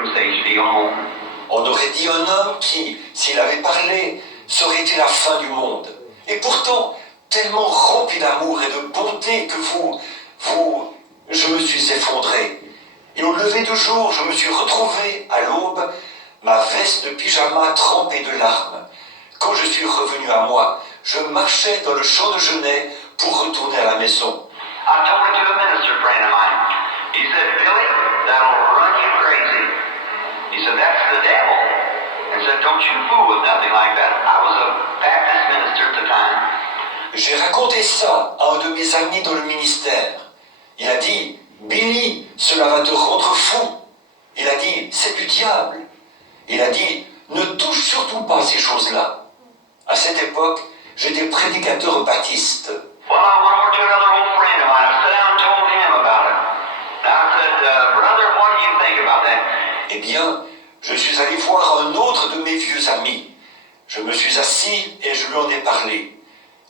from stage to go home. On aurait dit un homme qui, s'il avait parlé, ça aurait été la fin du monde. Et pourtant, tellement rempli d'amour et de bonté que je me suis effondré. Et au lever du jour, je me suis retrouvé à l'aube, ma veste de pyjama trempée de larmes. Quand je suis revenu à moi, je marchais dans le champ de genêt pour retourner à la maison. I told it to a minister friend of mine. He said, Billy, that'll run you crazy. He said, that's the devil. And said, don't you fool with nothing like that. I was a Baptist minister at the time. J'ai raconté ça à un de mes amis dans le ministère. Il a dit, Billy, cela va te rendre fou. Il a dit, c'est du diable. Il a dit, ne touche surtout pas ces choses-là. À cette époque, j'étais prédicateur baptiste. Well, I went over to another old friend of mine. I sat down and told him about it. And I said, brother, what do you think about that? Eh bien, je suis allé voir un autre de mes vieux amis. Je me suis assis et je lui en ai parlé.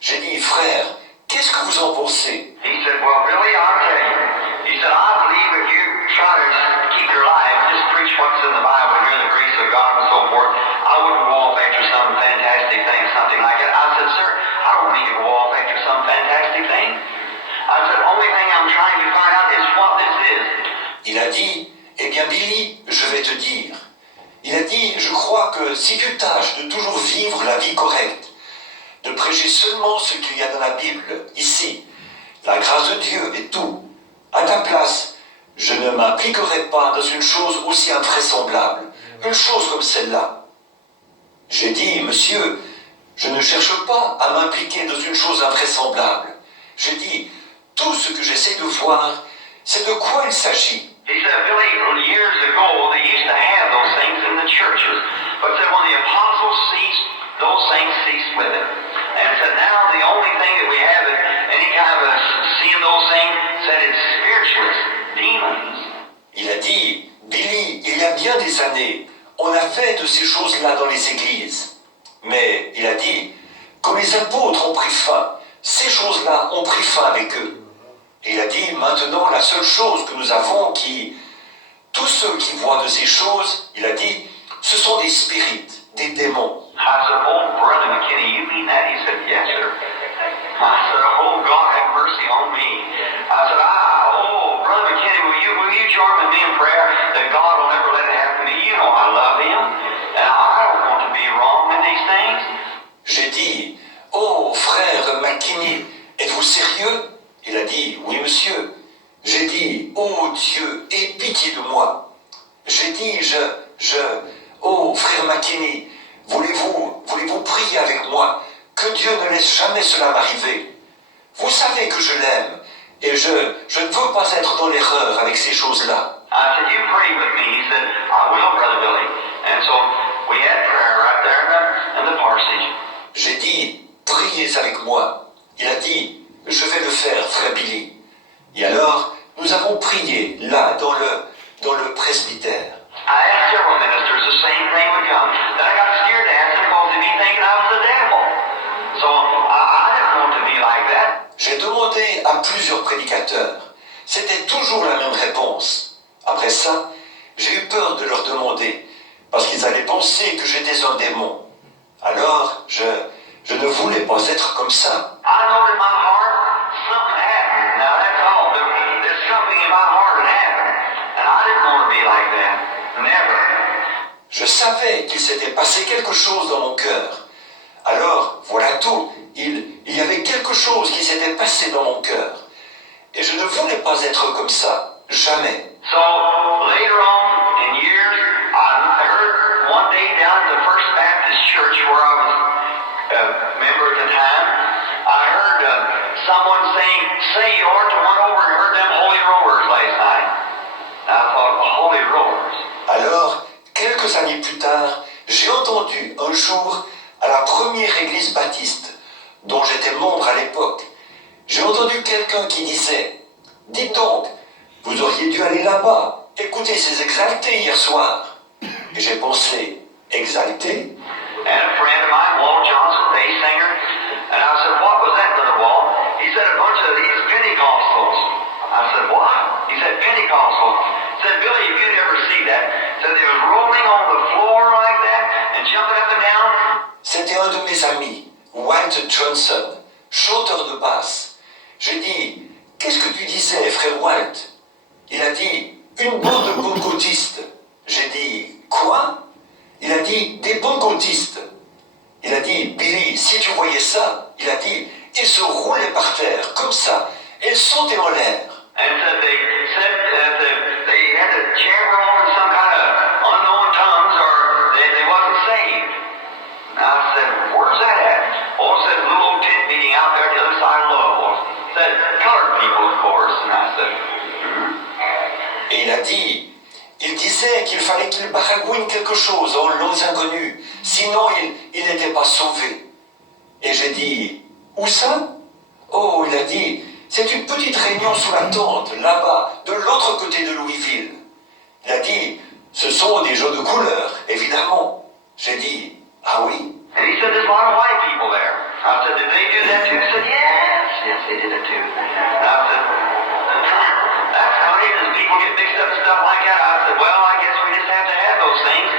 J'ai dit, frère, qu'est-ce que vous en pensez? He said, well, Billy, I'll tell you. He said, I believe if you try to keep your life, just preach what's in the Bible, hear the grace of God and so forth, I wouldn't go off after some fantastic thing, something like that. I said, sir, I don't need to go off after some fantastic thing. I said, only thing I'm trying to find out is what this is. Il a dit, eh bien Billy, je vais te dire. Il a dit, je crois que si tu tâches de toujours vivre la vie correcte, de prêcher seulement ce qu'il y a dans la Bible, ici, la grâce de Dieu et tout, à ta place, je ne m'impliquerai pas dans une chose aussi invraisemblable, une chose comme celle-là. J'ai dit, monsieur, je ne cherche pas à m'impliquer dans une chose invraisemblable. J'ai dit, tout ce que j'essaie de voir, c'est de quoi il s'agit. He said, Billy, years ago, they used to have those things in the churches. But said when the apostles ceased, those things ceased with it. And said now the only thing that we have is any kind of a seeing those things, said it's spiritualists, demons. Il a dit, Billy, il y a bien des années, on a fait de ces choses-là dans les églises. Mais il a dit, quand les apôtres ont pris fin, ces choses-là ont pris fin avec eux. Et il a dit, maintenant, la seule chose que nous avons tous ceux qui voient de ces choses, il a dit, ce sont des spirites, des démons. I said, oh, Brother McKinney, you mean that? He said, yes, sir. I said, oh, God, have mercy on me. I said, oh, Brother McKinney, will you join with me in prayer that God will never let it happen to me? You know I love him, and I don't want to be wrong in these things. J'ai dit, oh, frère McKinney, êtes-vous sérieux? Il a dit, oui, monsieur. J'ai dit, oh Dieu, aie pitié de moi. J'ai dit, oh, frère McKinney, voulez-vous prier avec moi, que Dieu ne laisse jamais cela m'arriver. Vous savez que je l'aime, et je ne veux pas être dans l'erreur avec ces choses-là. I said, you pray with me. He said, I will, Brother Billy. And so we had prayer right there in the parsonage. J'ai dit, priez avec moi. Il a dit, je vais le faire, frère Billy. Et alors, nous avons prié là, dans le presbytère. I asked several ministers the same thing would come. Then I got scared to ask them because they'd be thinking I was the devil. So I didn't want to be like that. J'ai demandé à plusieurs prédicateurs. C'était toujours la même réponse. Après ça, j'ai eu peur de leur demander, parce qu'ils allaient penser que j'étais un démon. Alors, je ne voulais pas être comme ça. I know in my heart something happened. Now that's all. There's something in my heart that happened. And I didn't want to be like that. Never. Je savais qu'il s'était passé quelque chose dans mon cœur. Alors, voilà tout. Il y avait quelque chose qui s'était passé dans mon cœur. Et je ne voulais pas être comme ça. Jamais. So later on in years, I heard one day down at the First Baptist Church where I was a member at the time, I heard someone saying, say you ought to went over and heard them Holy Rollers last night. And I thought, Holy Rollers. Alors, quelques années plus tard, j'ai entendu un jour à la première église baptiste, dont j'étais membre à l'époque, j'ai entendu quelqu'un qui disait, dites donc, vous auriez dû aller là-bas, écouter ces exaltés hier soir. Et j'ai pensé, exaltés? And a friend of mine, Walt Johnson, bass singer, and I said, what was that, Brother Walt? He said, a bunch of these Pentecostals. I said, what? He said, Pentecostals. He said, Billy, if you'd ever see that, Said they was rolling on the floor like that and jumping up and down. C'était un de mes amis, White Johnson, chanteur de basse. J'ai dit, qu'est-ce que tu disais, frère White? Il a dit, une bande de pentecôtistes. J'ai dit, quoi? Il a dit, des pentecôtistes. Il a dit, Billy, si tu voyais ça, il a dit, ils se roulaient par terre, comme ça, et sautaient en l'air. And said that they had to jabber off in some kind of unknown tongues or they wasn't saved. And I said, where's that at? Oh, it said a little old tent meeting out there at the other side of Louisville. Said colored people, of course. And I said, Et il a dit, il disait qu'il fallait qu'il baragouine quelque chose en langues inconnues, sinon il n'était pas sauvé. Et j'ai dit, où ça? Oh, il a dit, c'est une petite réunion sous la tente, là-bas, de l'autre côté de Louisville. Il a dit, ce sont des gens de couleur, évidemment. J'ai dit, ah oui? and he said there's a lot of white people there. I said, did they do that too? He said, yes, they did it too. And I said, that's funny, does people get mixed up and stuff like that? I said, well, I guess we just have to have those things.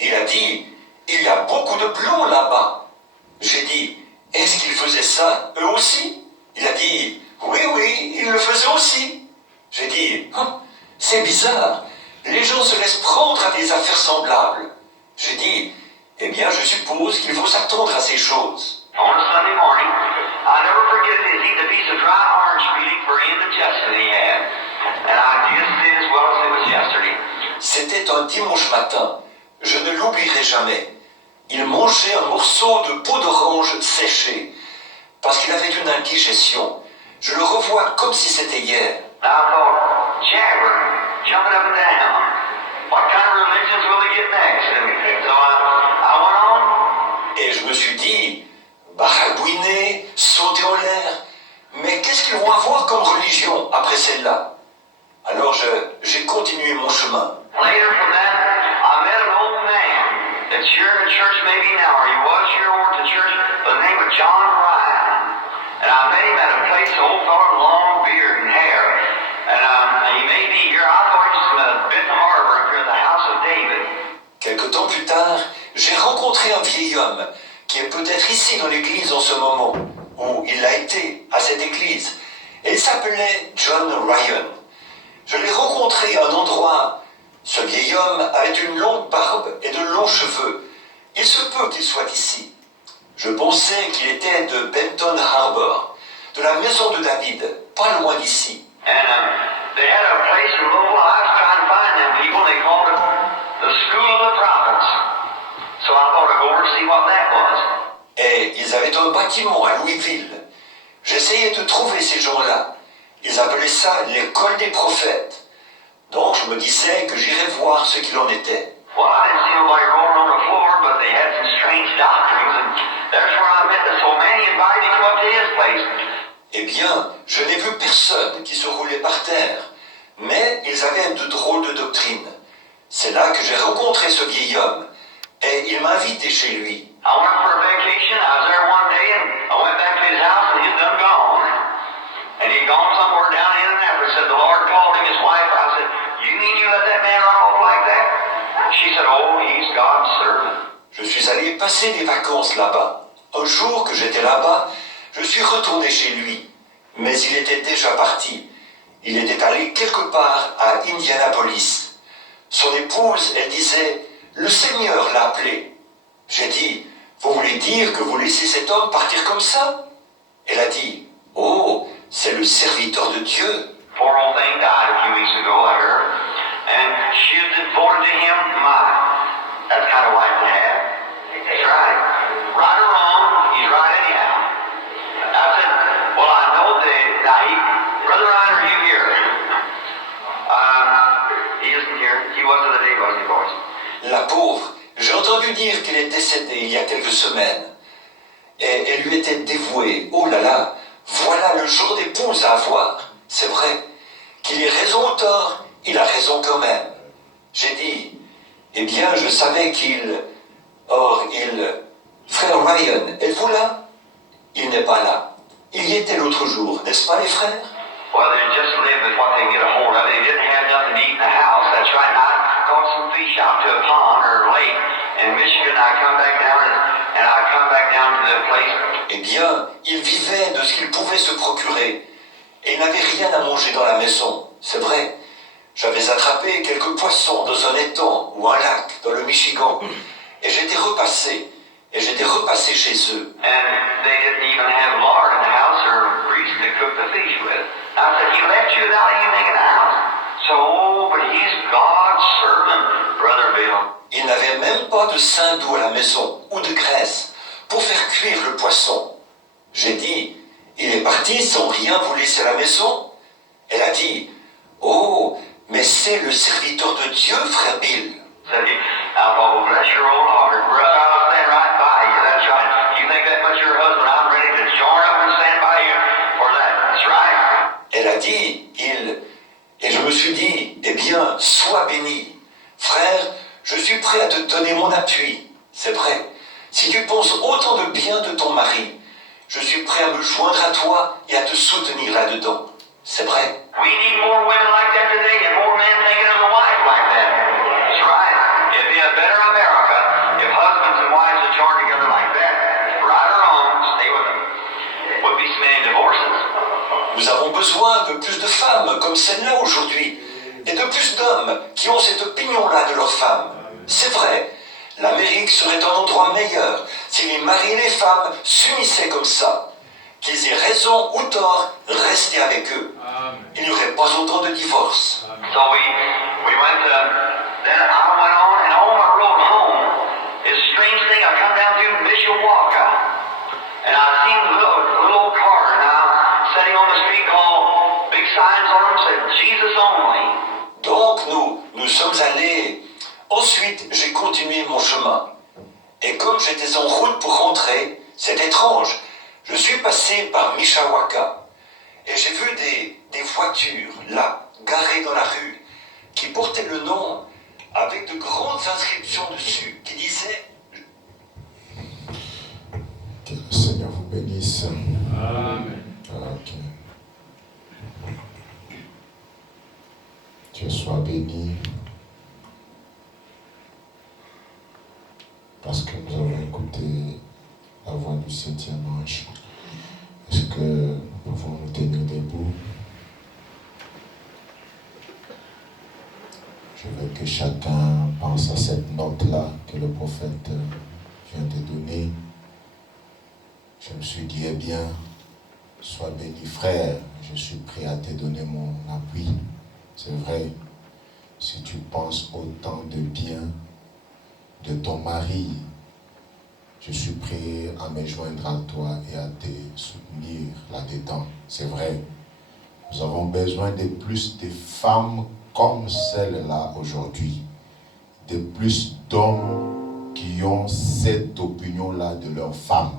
Il a dit, il y a beaucoup de blancs là-bas. J'ai dit, est-ce qu'ils faisaient ça, eux aussi? Il a dit, oui, ils le faisaient aussi. J'ai dit, c'est bizarre, les gens se laissent prendre à des affaires semblables. J'ai dit, eh bien, je suppose qu'il faut s'attendre à ces choses. On a Sunday morning, I'll never forget it, he's a piece of dry orange peeling for indigestion he had. And I just did as well as it was yesterday. C'était un dimanche matin, je ne l'oublierai jamais. Il mangeait un morceau de peau d'orange séchée, parce qu'il avait une indigestion. Je le revois comme si c'était hier. And I thought, jabbering, jumping up and down. What kind of religions will he get next? And so I went on. Et je me suis dit, baragouiner, sauter en l'air, mais qu'est-ce qu'ils vont avoir comme religion après celle-là? Alors j'ai continué mon chemin. Later from that, I met an old man that's here in the church maybe now, or he was here over at the church, by the name of John Ryan. And I met him at a place, an old fellow with long beard and hair. And he may be here. I thought he was from Benton Harbor up here at the House of David. Quelque temps plus tard, j'ai rencontré un vieil homme qui est peut-être ici dans l'église en ce moment, ou il l'a été à cette église. Et il s'appelait John Ryan. Je l'ai rencontré à un endroit. Ce vieil homme avait une longue barbe et de longs cheveux. Il se peut qu'il soit ici. Je pensais qu'il était de Benton Harbor, de la maison de David, pas loin d'ici. And they had a place in Louisville. I was trying to find them people. They called it the School of the Prophets. So I thought I'd go over and see what that was. Et ils avaient un bâtiment à Louisville. J'essayais de trouver ces gens-là. Ils appelaient ça l'école des prophètes. Donc je me disais que j'irais voir ce qu'il en était. Well, I didn't see nobody rolling on the floor, but they had some strange doctrines, and there's where I met this old man. He invited me to come up to his place. Eh bien, je n'ai vu personne qui se roulait par terre, mais ils avaient de drôles de doctrines. C'est là que j'ai rencontré ce vieil homme, et il m'a invité chez lui. I went for a vacation. I was there one day, and I went back to his house, and he'd done gone. And he'd gone somewhere down in Indianapolis. Said the Lord called him, his wife. I said, you mean you let that man run off like that? She said, oh, he's God's servant. Je suis allé passer des vacances là-bas. Un jour que j'étais là-bas, je suis retourné chez lui, mais il était déjà parti. Il était allé quelque part à Indianapolis. Son épouse, elle disait, le Seigneur l'a appelé. J'ai dit, vous voulez dire que vous laissez cet homme partir comme ça? Elle a dit, oh, c'est le serviteur de Dieu. Poor old thing died a few weeks ago, I heard. And she was devoted to him. That's kind of wife to have. That's right. Right or wrong, he's right anyhow. I said, well, I know that. Brother Ryan, are you here? He isn't here. He wasn't the day, was he, boys? La pauvre, j'ai entendu dire qu'elle est décédée il y a quelques semaines. Et elle lui était dévouée. Oh là là, voilà le genre d'épouse à avoir. C'est vrai. Qu'il ait raison ou tort, il a raison quand même. J'ai dit, eh bien, je savais qu'il... Frère Ryan, êtes-vous là? Il n'est pas là. Il y était l'autre jour, n'est-ce pas les frères? Well, they just lived with what they get a hold of. They didn't have nothing to eat in the house. That's right. caught some fish out to a pond or a lake in Michigan. I come back down and I come back down to the place. Eh bien, il vivait de ce qu'il pouvait se procurer. Et il n'avait rien à manger dans la maison, c'est vrai. J'avais attrapé quelques poissons dans un étang ou un lac dans le Michigan. Et j'étais repassé chez eux. And they didn't even have lard in the house or grease to cook the fish with. I said, he left you without anything in the house. So, but he's God's servant, Brother Bill. Il n'avait même pas de saindoux à la maison ou de graisse pour faire cuire le poisson. J'ai dit, il est parti sans rien vous laisser à la maison. Elle a dit, oh, mais c'est le serviteur de Dieu, frère Bill. Said, I thought, well, bless your old heart, brother. I'll stand right by you. That's right. You think that much your husband, I'm ready to join up and stand by you for that. That's right. Elle a dit, et je me suis dit, eh bien, sois béni. Frère, je suis prêt à te donner mon appui. C'est vrai. Si tu penses autant de bien de ton mari, je suis prêt à me joindre à toi et à te soutenir là-dedans. C'est vrai. We need more women like that today and more men thinking of a wife like that. That's right. It'd be a better America if husbands and wives would join together like that. Right or wrong, stay with them. Would be so many divorces. Nous avons besoin de plus de femmes comme celle-là aujourd'hui, et de plus d'hommes qui ont cette opinion-là de leurs femmes. C'est vrai, l'Amérique serait un endroit meilleur si les maris et les femmes s'unissaient comme ça. Qu'ils aient raison ou tort, restez avec eux. Il n'y aurait pas autant de divorces. So we went to, then I went on, and on my road home, it's a strange thing, I come down through Mishawaka, and I seen a little car now, sitting on the street called, big signs on them said, Jesus only. Donc nous sommes allés. Ensuite, j'ai continué mon chemin. Et comme j'étais en route pour rentrer, c'est étrange. Je suis passé par Mishawaka. Et j'ai vu des voitures, là, garées dans la rue, qui portaient le nom avec de grandes inscriptions dessus, qui disaient... Que le Seigneur vous bénisse. Amen. Ok. Dieu soit béni. Parce que nous avons écouté la voix du 7e ange. Est-ce que nous pouvons nous tenir debout? Je veux que chacun pense à cette note-là que le prophète vient de donner. Je me suis dit, eh bien, sois béni frère, je suis prêt à te donner mon appui. C'est vrai, si tu penses autant de bien de ton mari, je suis prêt à me joindre à toi et à te soutenir là-dedans. C'est vrai. Nous avons besoin de plus de femmes comme celle-là aujourd'hui. De plus d'hommes qui ont cette opinion-là de leurs femmes.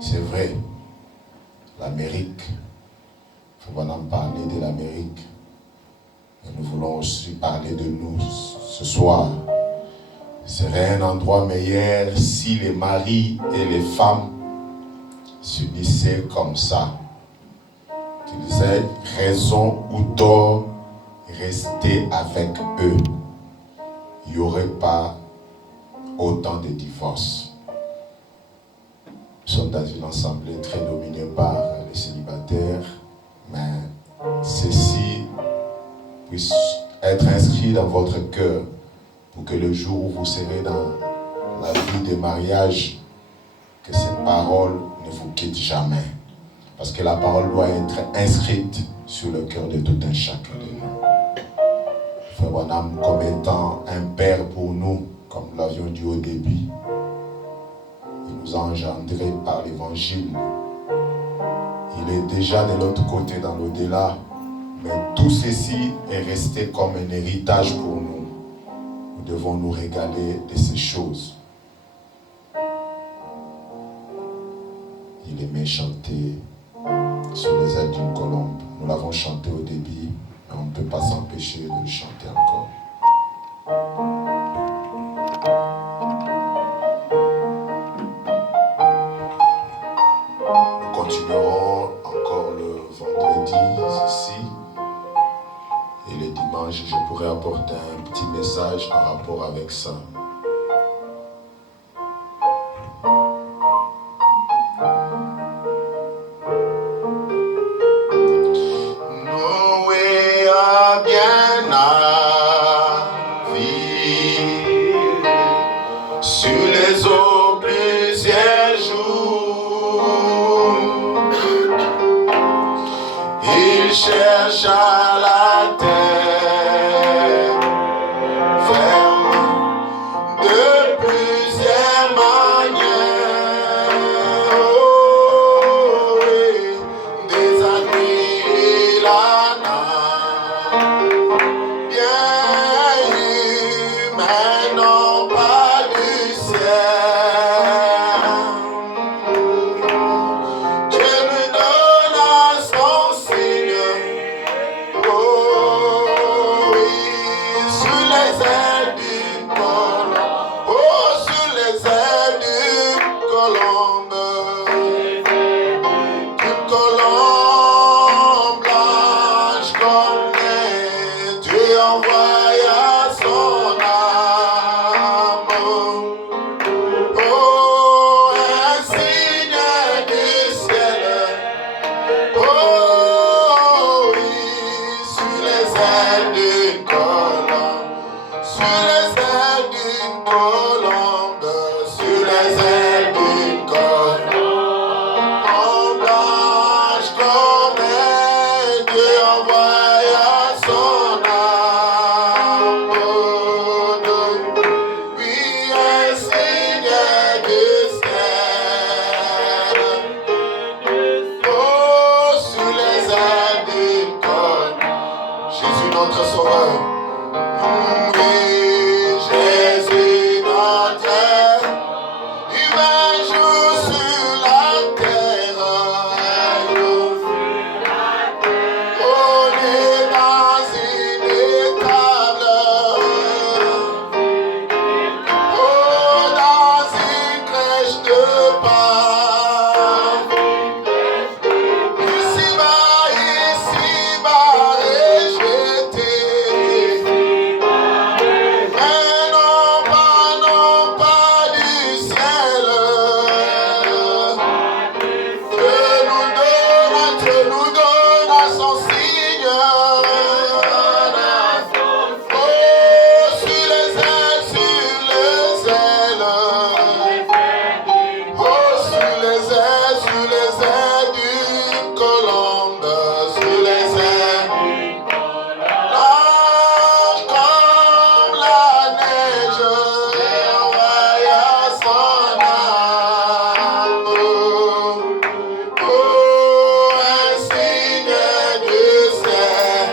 C'est vrai. L'Amérique, il faut en parler de l'Amérique. Et nous voulons aussi parler de nous ce soir. Serait un endroit meilleur si les maris et les femmes s'unissaient comme ça. Qu'ils aient raison ou tort, rester avec eux. Il n'y aurait pas autant de divorces. Nous sommes dans une assemblée très dominée par les célibataires, mais ceci puisse être inscrit dans votre cœur pour que le jour où vous serez dans la vie de mariage, que cette parole ne vous quitte jamais. Parce que la parole doit être inscrite sur le cœur de tout un chacun de nous. Frère Branham, comme étant un père pour nous, comme nous l'avions dit au début, il nous a engendrés par l'évangile. Il est déjà de l'autre côté dans l'au-delà, mais tout ceci est resté comme un héritage pour nous. Nous devons nous régaler de ces choses. Il aimait chanter sur les ailes d'une colombe. Nous l'avons chanté au début, mais on ne peut pas s'empêcher de le chanter encore. Nous continuerons encore le vendredi ici. Et le dimanche, je pourrais apporter un petit message. avec ça. Noé a bien navigué sur les eaux plusieurs jours. Il chercha la terre ferme de plusieurs manières. Oh, oui, des amis il en a bien eu, mais non pas du ciel. Dieu me donna son signe. Oh oui, sous les ailes d'une colombe. Oh, sous les ailes d'une colombe. D'une colombe blanche comme neige. Dieu envoya son âme. Oh, un signe du ciel. Oh oui, sur les ailes d'une colombe, sur les ailes d'une colombe, sur les ailes d'une colombe blanche comme neige, Dieu envoya son âme. Oui, un signe du ciel. Oh, sur les ailes d'une colombe, Jésus notre sauveur. Oui, Jésus notre, il va un jour sur la terre. On est dans une étable, oh, dans une crèche de pain. Ici-bas, rejeté. Mais non pas du ciel. Dieu nous donne son signe. Oh, sur les ailes, oh, sur les ailes d'une colombe, sur les ailes blanches comme la neige, envoya son âme. Oh, un signe du ciel.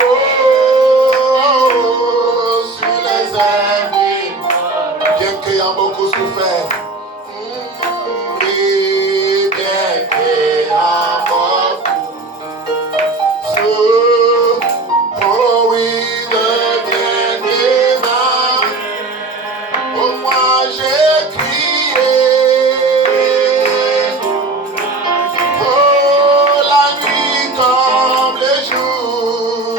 Oh, sur les ailes d'une colombe, bien qu'ayant beaucoup souffert. Oui, bien qu'ayant beaucoup souffert. Oh oui, de bien aimant. Oh, moi j'ai crié. Oh, la nuit comme le jour.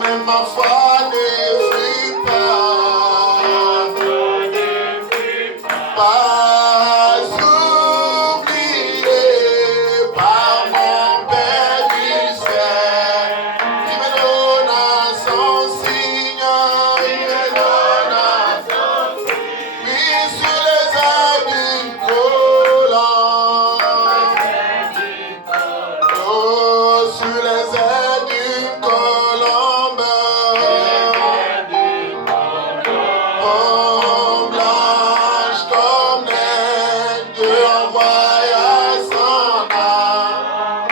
Mais ma foi ne fut pas oublié par mon Père du ciel. Il me donna son signe, il me donna son signe. Oui, sur les ailes d'une colombe. Oh, sur les ailes d'une colombe. Oh, blanche comme neige, Dieu envoya son âme.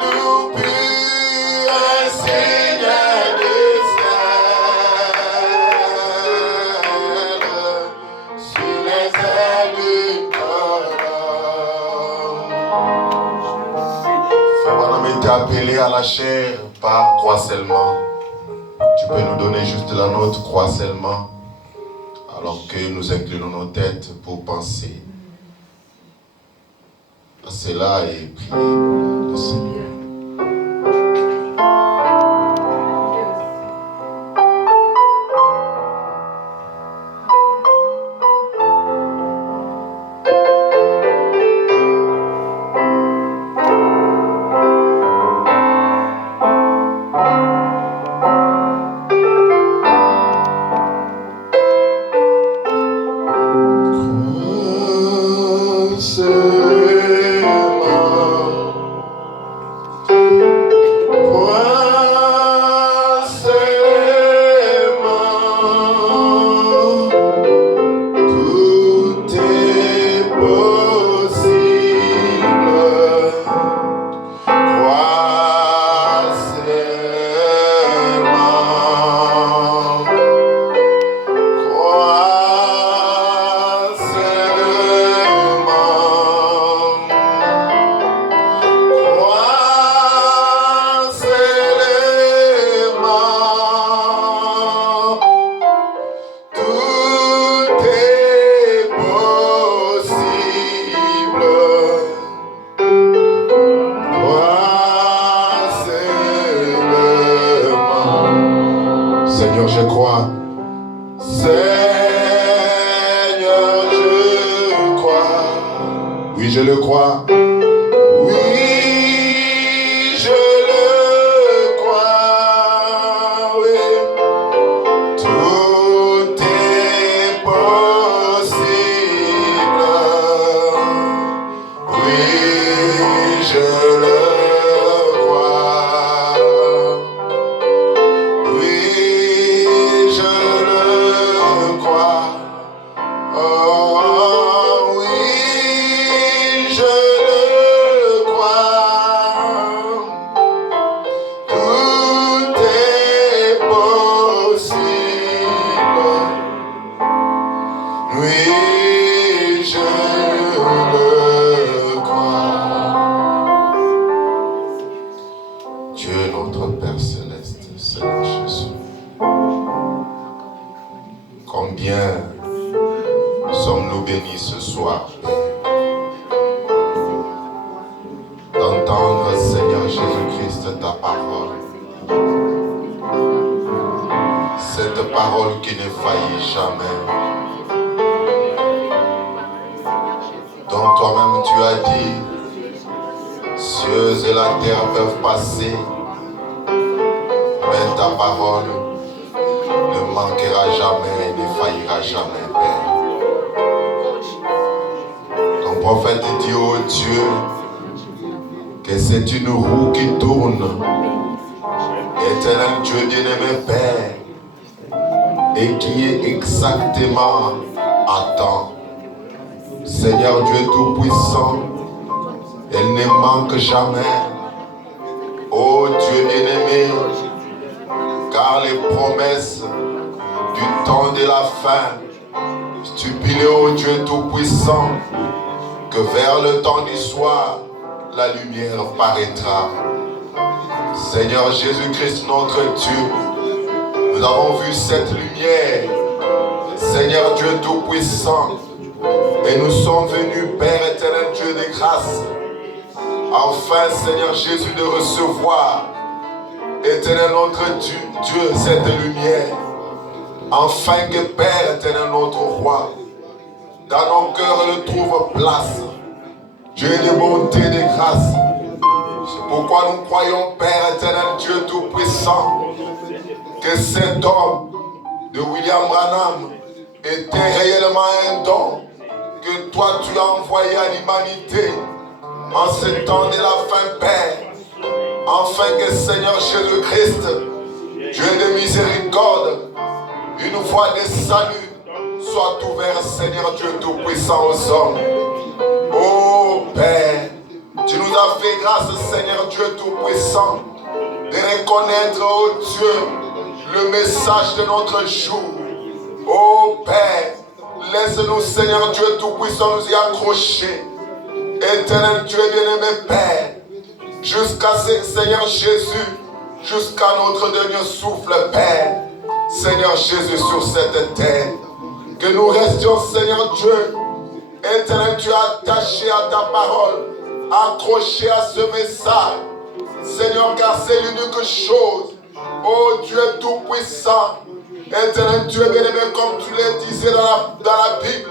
Nous put un signe du ciel, sur les ailes d'une colombe. Frère Branham était appelé à la chair par croissellement. Tu peux nous donner juste la note croissellement, alors que nous inclinons nos têtes pour penser à cela et prier le Seigneur. le crois. Seigneur, je crois. Oui, je le crois. Oui, je le crois. Oui. Tout est possible. Oui, je le crois. Oui, je le crois. Oh, oui, je le crois. Tout est possible. Oui, je le crois. Dieu notre Père Céleste, Seigneur Jésus, combien sommes-nous bénis ce soir, Père, d'entendre, Seigneur Jésus-Christ, ta parole. Cette parole qui ne faillit jamais, dont toi-même tu as dit, cieux et la terre peuvent passer, mais ta parole ne manquera jamais, ne faillira jamais, Père. Ton prophète dit, oh Dieu, que c'est une roue qui tourne. Éternel Dieu bien-aimé Père, et qui est exactement à temps. Seigneur Dieu Tout-Puissant, elle ne manque jamais. Oh Dieu bien-aimé, car les promesses du temps de la fin stipulées, ô Dieu Tout-Puissant, que vers le temps du soir, la lumière paraîtra. Seigneur Jésus-Christ, notre Dieu, nous avons vu cette lumière, Seigneur Dieu Tout-Puissant, et nous sommes venus, Père éternel, Dieu de grâce, enfin, Seigneur Jésus, de recevoir, éternel notre Dieu, cette lumière, afin que, Père éternel, notre roi, dans nos cœurs, elle trouve place. Dieu de bonté et de grâce. C'est pourquoi nous croyons, Père éternel, Dieu Tout-Puissant, que cet homme de William Branham était réellement un don que toi tu as envoyé à l'humanité en ce temps de la fin, Père, afin que Seigneur Jésus-Christ, Dieu de miséricorde, une voie de salut soit ouverte, Seigneur Dieu Tout-Puissant, aux hommes. Oh Père, tu nous as fait grâce, Seigneur Dieu Tout-Puissant, de reconnaître, oh Dieu, le message de notre jour. Oh Père, laisse-nous, Seigneur Dieu Tout-Puissant, nous y accrocher. Éternel Dieu bien-aimé Père, jusqu'à ce, Seigneur Jésus, jusqu'à notre dernier souffle, Père, Seigneur Jésus, sur cette terre, que nous restions, Seigneur Dieu, Éternel, tu es attaché à ta parole, accroché à ce message, Seigneur, car c'est l'unique chose, oh Dieu Tout-Puissant, Éternel, Dieu bien-aimé, comme tu le disais dans la Bible,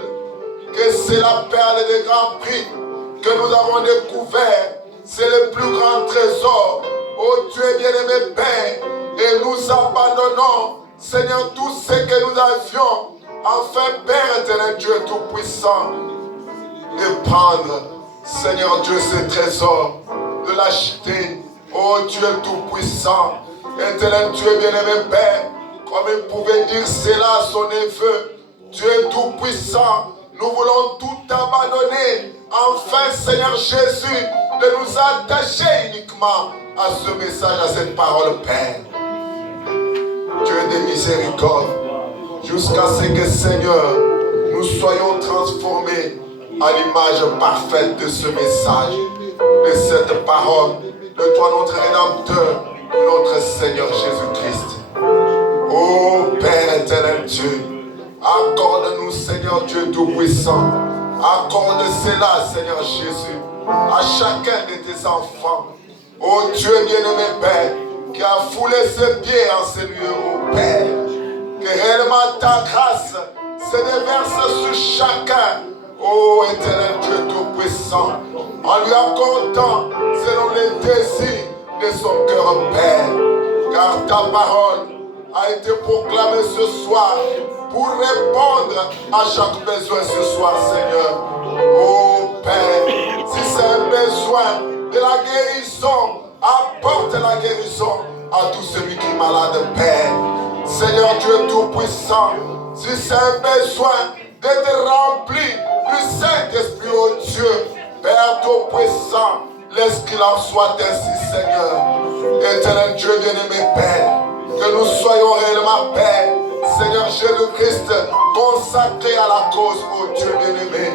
que c'est la perle de grand prix que nous avons découvert, c'est le plus grand trésor, oh Dieu bien-aimé Père, et nous abandonnons, Seigneur, tout ce que nous avions, enfin, Père éternel, Dieu Tout-Puissant, de prendre, Seigneur Dieu, ce trésor, de l'acheter, oh Dieu Tout-Puissant, éternel Dieu bien-aimé Père, comme il pouvait dire cela à son neveu, Dieu Tout-Puissant, nous voulons tout abandonner, enfin, Seigneur Jésus, de nous attacher uniquement à ce message, à cette parole, Père. Dieu de miséricorde, jusqu'à ce que, Seigneur, nous soyons transformés à l'image parfaite de ce message, de cette parole, de toi, notre Rédempteur, notre Seigneur Jésus-Christ. Ô Père éternel Dieu, accorde-nous, Seigneur Dieu Tout-Puissant, accorde cela, Seigneur Jésus, à chacun de tes enfants. Ô Dieu bien-aimé Père, qui a foulé ses pieds en ces lieux, ô Père, Que réellement ta grâce se déverse sur chacun. Ô éternel Dieu Tout-Puissant, en lui accordant selon les désirs de son cœur, Père. Car ta parole a été proclamée ce soir pour répondre à chaque besoin ce soir, Seigneur. Oh Père, si c'est un besoin de la guérison, apporte la guérison à tout celui qui est malade, Père. Seigneur Dieu Tout-Puissant, si c'est un besoin d'être rempli du Saint-Esprit, oh Dieu, Père Tout-Puissant, laisse qu'il en soit ainsi, Seigneur. Éternel Dieu bien-aimé, Père, que nous soyons réellement, Père, Seigneur Jésus-Christ, consacrés à la cause, oh Dieu bien-aimé.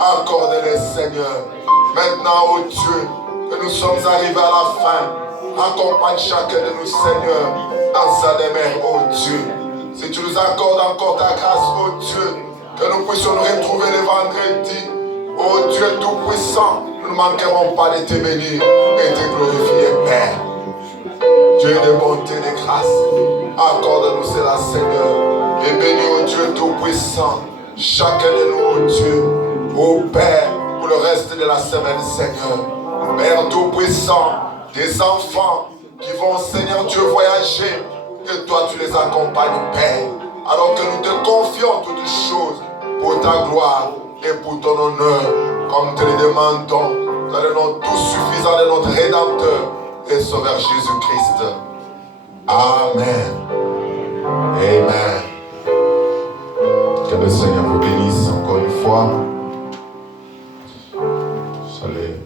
Accorde-les, Seigneur. Maintenant, oh Dieu, que nous sommes arrivés à la fin, accompagne chacun de nous, Seigneur, dans sa demeure, oh Dieu. Si tu nous accordes encore ta grâce, oh Dieu, que nous puissions nous retrouver le vendredi, oh Dieu Tout-Puissant, nous ne manquerons pas de te bénir et de te glorifier, Père. Dieu de bonté et de grâce, accorde-nous cela, Seigneur, et bénis, oh Dieu Tout-Puissant, chacun de nous, oh Dieu, oh Père, pour le reste de la semaine, Seigneur. Père Tout-Puissant, des enfants qui vont, Seigneur Dieu, voyager, que toi tu les accompagnes, Père, alors que nous te confions toutes choses pour ta gloire et pour ton honneur, comme te le demandons, dans le nom tout suffisant de notre Rédempteur et Sauveur Jésus-Christ. Amen. Amen. Que le Seigneur vous bénisse encore une fois. Salut.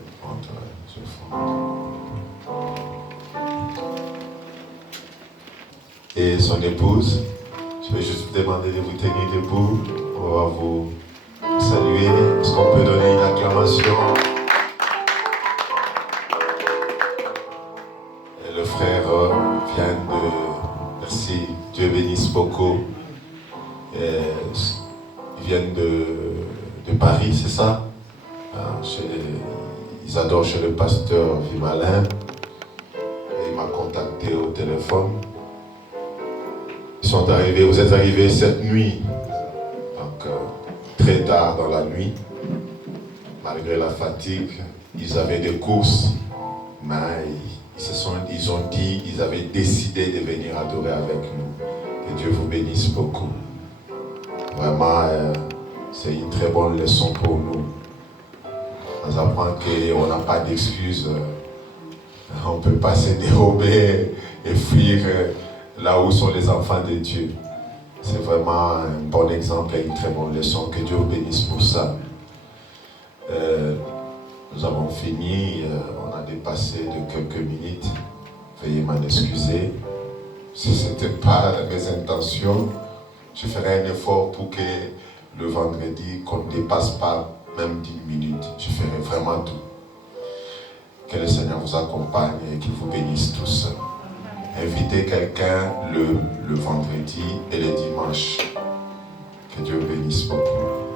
Et son épouse, je vais juste vous demander de vous tenir debout. On va vous saluer. Est-ce qu'on peut donner une acclamation? Et le frère vient de... Merci, Dieu bénisse beaucoup. Et ils viennent de Paris, c'est ça? Ils adorent chez le pasteur Vimalin. Et il m'a contacté au téléphone. Ils sont arrivés, vous êtes arrivés cette nuit, donc très tard dans la nuit, malgré la fatigue. Ils avaient des courses, mais ils ont dit, ils avaient décidé de venir adorer avec nous. Que Dieu vous bénisse beaucoup. Vraiment, c'est une très bonne leçon pour nous. On apprend qu'on n'a pas d'excuses. On ne peut pas se dérober et fuir là où sont les enfants de Dieu. C'est vraiment un bon exemple et une très bonne leçon. Que Dieu vous bénisse pour ça. Nous avons fini. On a dépassé de quelques minutes. Veuillez m'en excuser. Si ce n'était pas mes intentions, je ferai un effort pour que le vendredi, qu'on ne dépasse pas même 10 minutes. Je ferai vraiment tout. Que le Seigneur vous accompagne et qu'il vous bénisse tous. Invitez quelqu'un le vendredi et le dimanche. Que Dieu bénisse beaucoup.